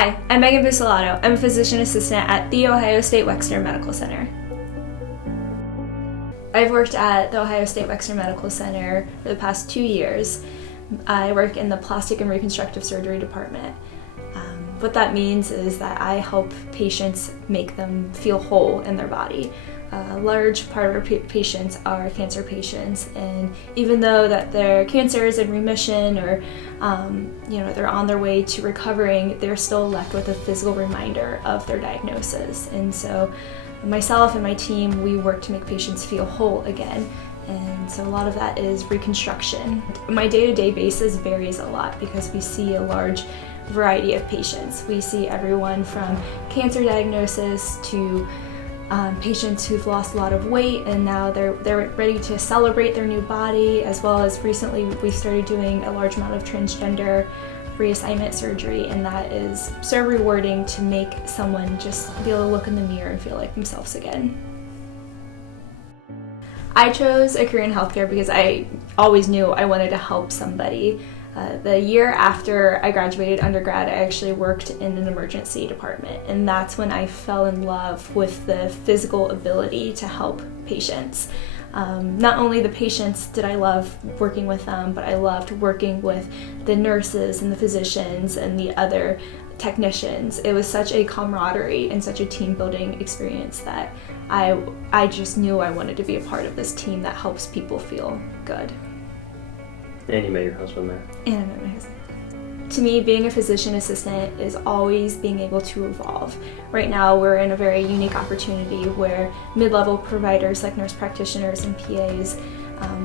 Hi, I'm Megan Bucelato. I'm a physician assistant at the Ohio State Wexner Medical Center. I've worked at the Ohio State Wexner Medical Center for the past 2 years. I work in the plastic and reconstructive surgery department. What that means is that I help patients make them feel whole in their body. A large part of our patients are cancer patients, and even though that their cancer is in remission or they're on their way to recovering, they're still left with a physical reminder of their diagnosis. And so myself and my team, we work to make patients feel whole again. And so a lot of that is reconstruction. My day-to-day basis varies a lot because we see a large variety of patients. We see everyone from cancer diagnosis to patients who've lost a lot of weight and now they're ready to celebrate their new body, as well as recently we started doing a large amount of transgender reassignment surgery, and that is so rewarding to make someone just be able to look in the mirror and feel like themselves again. I chose a career in healthcare because I always knew I wanted to help somebody. The year after I graduated undergrad, I actually worked in an emergency department, and that's when I fell in love with the physical ability to help patients. Not only the patients did I love working with them, but I loved working with the nurses and the physicians and the other technicians. It was such a camaraderie and such a team building experience that I just knew I wanted to be a part of this team that helps people feel good. And you met your husband there. And I met my husband. To me, being a physician assistant is always being able to evolve. Right now, we're in a very unique opportunity where mid-level providers like nurse practitioners and PAs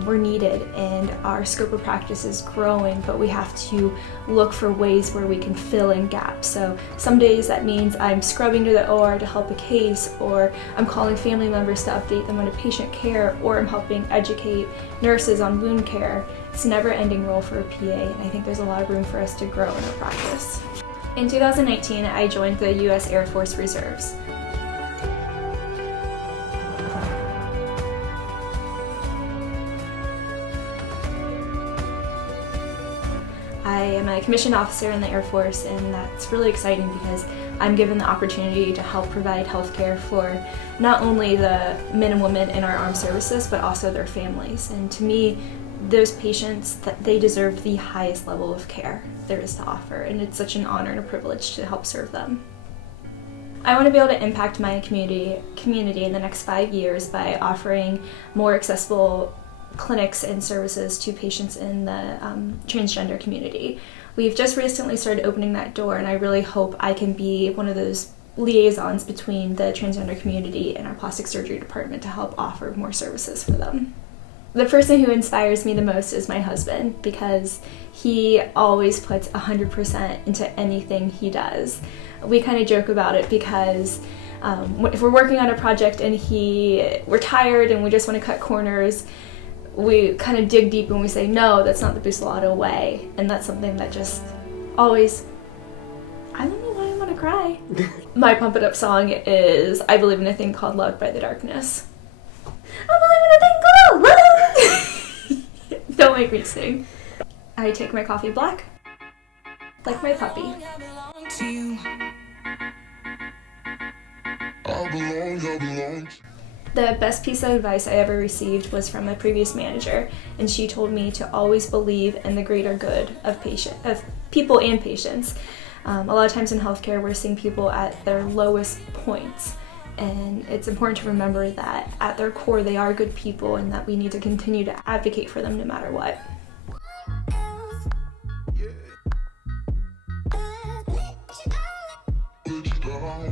we're needed, and our scope of practice is growing, but we have to look for ways where we can fill in gaps. So some days that means I'm scrubbing to the OR to help a case, or I'm calling family members to update them on a patient care, or I'm helping educate nurses on wound care. It's a never-ending role for a PA, and I think there's a lot of room for us to grow in our practice. In 2019, I joined the U.S. Air Force Reserves. I am a commissioned officer in the Air Force, and that's really exciting because I'm given the opportunity to help provide healthcare for not only the men and women in our armed services, but also their families. And to me, those patients, they deserve the highest level of care there is to offer, and it's such an honor and a privilege to help serve them. I want to be able to impact my community in the next 5 years by offering more accessible clinics and services to patients in the transgender community. We've just recently started opening that door, and I really hope I can be one of those liaisons between the transgender community and our plastic surgery department to help offer more services for them. The person who inspires me the most is my husband, because he always puts 100% into anything he does. We kind of joke about it because if we're working on a project and we're tired and we just want to cut corners, we kind of dig deep and we say, no, that's not the Bucelato way. And that's something that just always, I don't know why I want to cry. My Pump It Up song is I Believe in a Thing Called Love by The Darkness. I believe in a thing called love. Don't make me sing. I take my coffee black, like my puppy. I belong. The best piece of advice I ever received was from a previous manager, and she told me to always believe in the greater good of people and patients. A lot of times in healthcare, we're seeing people at their lowest points, and it's important to remember that at their core, they are good people, and that we need to continue to advocate for them no matter what. Yeah.